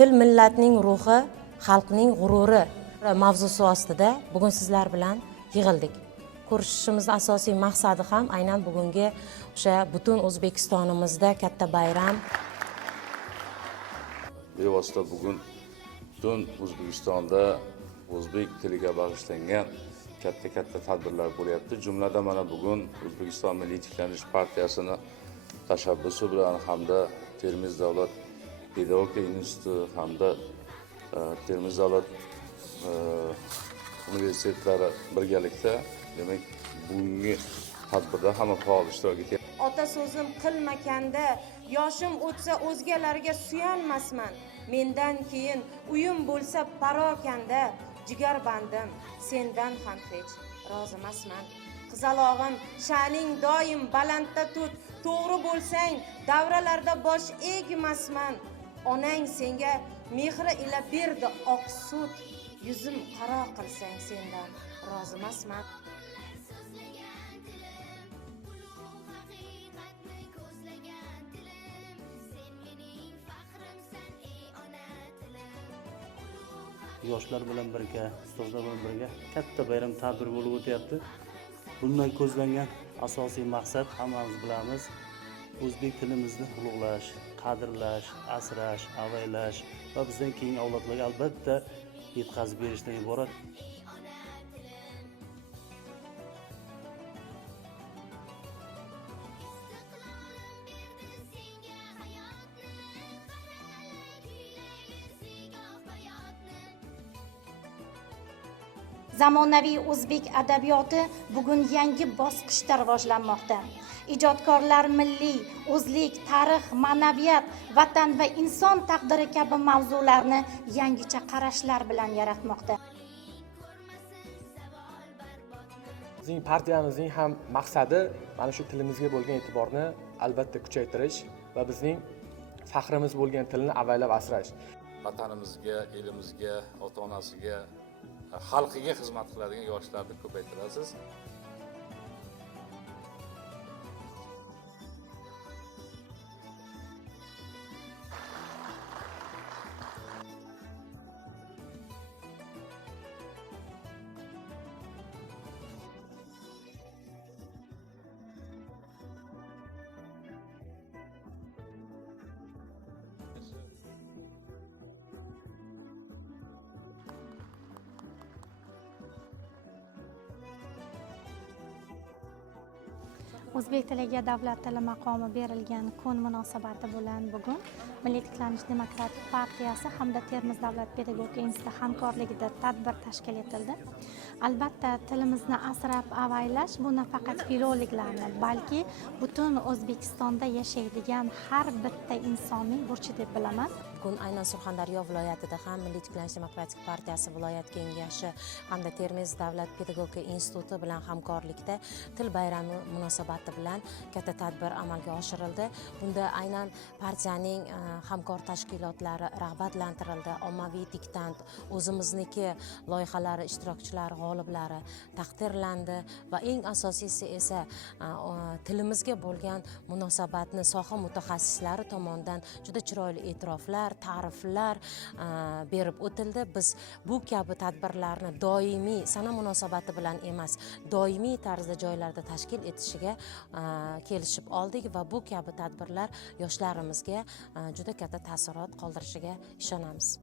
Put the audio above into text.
Til millatning ruhi, xalqning g'ururi mavzusi ostida bugun sizlar bilan yig'ildik. Ko'rishishimizning asosiy maqsadi ham aynan bugungi o'sha butun O'zbekistonimizda katta bayram. Bevosita bugun butun O'zbekistonda o'zbek tiliga bag'ishlangan katta tadbirlar bo'lyapti. Jumladan mana bugun O'zbekiston Milliy tiklanish partiyasini tashabbusi bilan hamda Termiz davlat pedagogika instituti hamda Termiz davlat universitetlari birgalikda, demak, bugungi tadbirda hamma faol ishtirok etyapti. Ota so'zim qilmakanda, yoshim o'tsa o'zgalarga suyanmasman. Mendan keyin uyim bo'lsa parokanda, jigar bandim sendan ham hech rozimasman. Qizalog'im, sha'ning doim balandda tut, to'g'ri bo'lsang, davralarda bosh egmasman. Onang senga mehri ila berdi oq sut, yuzim qaro qilsang sendan rozimasman. Yoshlar bilan birga, ustozlar bilan birga katta bayram tadbiri bo'lib o'tyapti. Bundan ko'zlangan asosiy maqsad hammamiz bilamiz, o'zbek tilimizni ulug'lash, qadrlash, asrash, avaylash va bizdan keyingi avlodlarga albatta yetkazib berishdan iborat. Zamonaviy o'zbek adabiyoti bugun yangi bosqichda rivojlanmoqda. Ijodkorlar milliy, o'zlik, tarix, ma'naviyat, vatan va inson taqdiri kabi mavzularni yangicha qarashlar bilan yaratmoqda. Bizning partiyamizning ham maqsadi mana shu tilimizga bo'lgan e'tiborni albatta kuchaytirish va bizning faxrimiz bo'lgan tilni avaylab asrash. Vatanimizga, elimizga, ota-onasiga, xalqiga xizmat qiladigan yoshlarni ko'paytirasiz. O'zbek tiliga davlat tili maqomi berilgan kun munosabati bilan bugun Milliy tiklanish demokratik partiyasi hamda Termiz davlat pedagogika instituti hamkorligida tadbir tashkil etildi. Albatta, tilimizni asrab avaylash bu nafaqat filologlarni, balki butun O'zbekistonda yashaydigan har bitta insonning burchi deb bilaman. Bugun aynan Surxondaryo viloyatida ham Milliy tiklanish demokratik partiyasi viloyat kengashi hamda Termiz davlat pedagogika instituti bilan hamkorlikda til bayrami munosabati bilan katta tadbir amalga oshirildi. Bunda aynan partiyaning hamkor tashkilotlari rag'batlantirildi. Ommaviy diktant, o'zimizniki loyihalari ishtirokchilari, g'oliblari taqdirlandi va eng asosiysi esa tilimizga bo'lgan munosabatni soha mutaxassislari tomonidan juda chiroyli e'tiroflar, ta'riflar berib o'tildi. Biz bu kabi tadbirlarni doimiy sana munosabati bilan emas, doimiy tarzda joylarda tashkil etishiga kelishib oldik va bu kabi tadbirlar yoshlarimizga juda katta taassurot qoldirishiga ishonamiz.